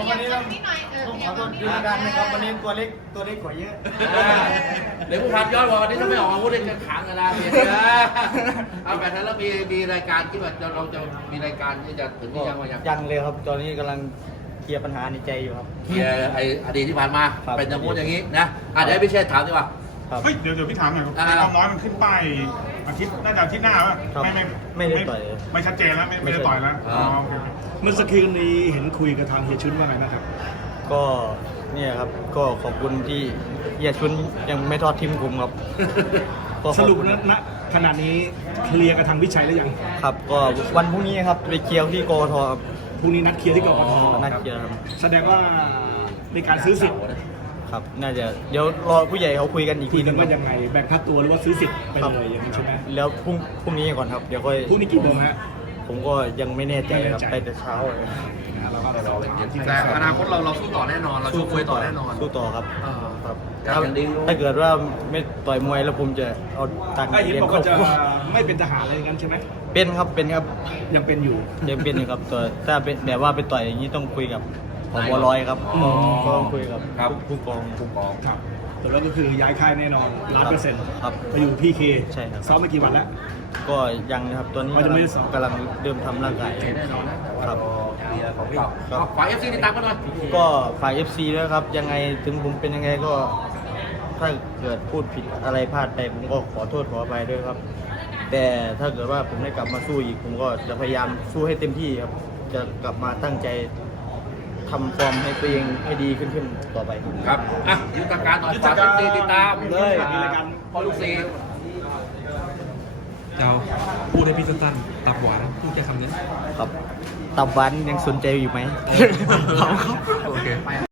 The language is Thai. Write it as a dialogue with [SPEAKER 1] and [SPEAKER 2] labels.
[SPEAKER 1] วันนี้ต้องขอโทษทีมงานนะครับวันนี้ตัวเล็กกว่าเยอะ
[SPEAKER 2] เดี๋ยวผู้พันย้อนว่าวันนี้ถ้าไม่ออกอาวุธเล่นกันขังกันนะเพียงเอาแบบนั้นแล้วมีรายการที่ว่าเราจะมีรายการที่จะถึงที่ยังว่ายัง
[SPEAKER 1] เลยครับตอนนี้กำลังเคลียร์ปัญหาในใจอยู่ครับ
[SPEAKER 2] เคลียร์ไอ้อดีตที่ผ่านมา
[SPEAKER 1] ครับ
[SPEAKER 2] เป็นอย่างงู้นอย่างนี้นะเดี๋ยวให้พี่เชษฐ์ถามดีกว่า
[SPEAKER 1] ครับ
[SPEAKER 3] เฮ้ยเดี๋ยวพี่ถามหน่อยความน้อยมันขึ้นป้ายอาทิตย์น่าจะอาทิตย์หน้าป่ะ
[SPEAKER 1] ครับไม่ได้ต่อย
[SPEAKER 3] ไม่ชัดเจนแล้วไม่ได้ต่อยแล้วอ๋อโอเค
[SPEAKER 4] เมื่อสักครู่นี้เห็นคุยกับทางเฮียชุนว่าไงนะครับ
[SPEAKER 1] ก็เนี่ยครับก็ขอบคุณที่เฮียชุนยังไม่ทอดทิ้งผมครับก็ข
[SPEAKER 4] ส
[SPEAKER 1] อบ
[SPEAKER 4] รุป
[SPEAKER 1] คุณ
[SPEAKER 4] ณขณะนี้เคลียร์กับทางวิชัยแล้วยัง
[SPEAKER 1] ครับก็วันพรุ่งนี้ครับไปเคลียร์ที่กทครับ
[SPEAKER 4] พรุ่งนี้นัดเคลียร์ที่กกต
[SPEAKER 1] นัดเคลียร์ครับ
[SPEAKER 4] แสดงว่าในการซื้อสิทธิ์
[SPEAKER 1] ครับน่าจะเดี๋ยวรอผู้ใหญ่เขาคุยกันอีก
[SPEAKER 4] คุ
[SPEAKER 1] ที
[SPEAKER 4] ย
[SPEAKER 1] นึ
[SPEAKER 4] กัน
[SPEAKER 1] ง
[SPEAKER 4] ว่า
[SPEAKER 1] ค
[SPEAKER 4] ยั
[SPEAKER 1] รับ
[SPEAKER 4] งไงแบ่งค่าตัวหรือว่าซื้อสิทธิ์ไปเลยอย่างนี้ใช่ไหม
[SPEAKER 1] แล้วพรุ่งนี้ก่อนครับเดี๋ยวค่อย
[SPEAKER 4] พรุ่งนี้กี่โมงฮะ
[SPEAKER 1] ผมก็ยังไม่แน่ใจครับ
[SPEAKER 4] ไม่
[SPEAKER 1] ไป
[SPEAKER 4] แน่ใจ
[SPEAKER 1] แต่เช้าเลย
[SPEAKER 4] เราก็รอไปที่
[SPEAKER 2] แต่อนาคตเราสู้ต่อแน่นอนเราสู้คุยต่อแน่นอน
[SPEAKER 1] สู้ต่อครับ ครับ
[SPEAKER 2] อย่างดี
[SPEAKER 1] ถ้าเกิดว่าไม่ต่อยมวยแล้วผมจะเอาตังค์
[SPEAKER 4] ไอ้เห็น
[SPEAKER 1] เรียน
[SPEAKER 4] บอก
[SPEAKER 1] ครอ
[SPEAKER 4] ว่า
[SPEAKER 1] บ
[SPEAKER 4] จะ
[SPEAKER 1] ครัว
[SPEAKER 4] ไม่เป็นทหารอะไรอย่างนั้นใช่ไหม
[SPEAKER 1] เป็นครับเป็นครับ
[SPEAKER 4] ยังเป็นอยู่
[SPEAKER 1] ยังเป็นอยู่ครับตัวถ้าเป็นแบบว่าไปต่อยอย่างนี้ต้องคุยกับผบร้อยครับ
[SPEAKER 4] อ๋อ
[SPEAKER 1] ก็ต้องคุยกับ
[SPEAKER 2] ครับ
[SPEAKER 1] ผู้กอง
[SPEAKER 4] ครับแต่ว่าก็คือย้ายค่ายแน่นอน100%
[SPEAKER 1] ครับ
[SPEAKER 4] ไปอยู่พี่เค
[SPEAKER 1] ใช่ครับ
[SPEAKER 4] ซ้อมมากี่วันแล้ว
[SPEAKER 1] ก็ยังนะครับตัวนี้
[SPEAKER 4] มันจะไม่ได้สอบ
[SPEAKER 1] กำลังเริ่มทำร่างกาย
[SPEAKER 2] แน่นอนนะ
[SPEAKER 1] ครับ
[SPEAKER 2] มีอะไรของเก่าฝาก FC ติดตามกันหน่อย
[SPEAKER 1] ก็ฝาก FC ด้วยครับ ยังไงถึงผมเป็นยังไงก็ถ้าเกิดพูดผิดอะไรพลาดไปผมก็ขอโทษขออภัยด้วยครับ แต่ถ้าเกิดว่าผมได้กลับมาสู้อีกผมก็จะพยายามสู้ให้เต็มที่ครับ จะกลับมาตั้งใจทำฟอร์มให้ตัวเองให้ดีขึ้นต่อไป
[SPEAKER 2] ครับอ่ะยุทธการหน่อยฝาก FC ติดตาม
[SPEAKER 1] เลย
[SPEAKER 2] พอลูกซี
[SPEAKER 5] เจ้าพูดให้พี่สั้นๆตับหวานพูดแค่คำนี้
[SPEAKER 1] ครับตับหวานยังสนใจอยู่ไหม
[SPEAKER 5] โอเค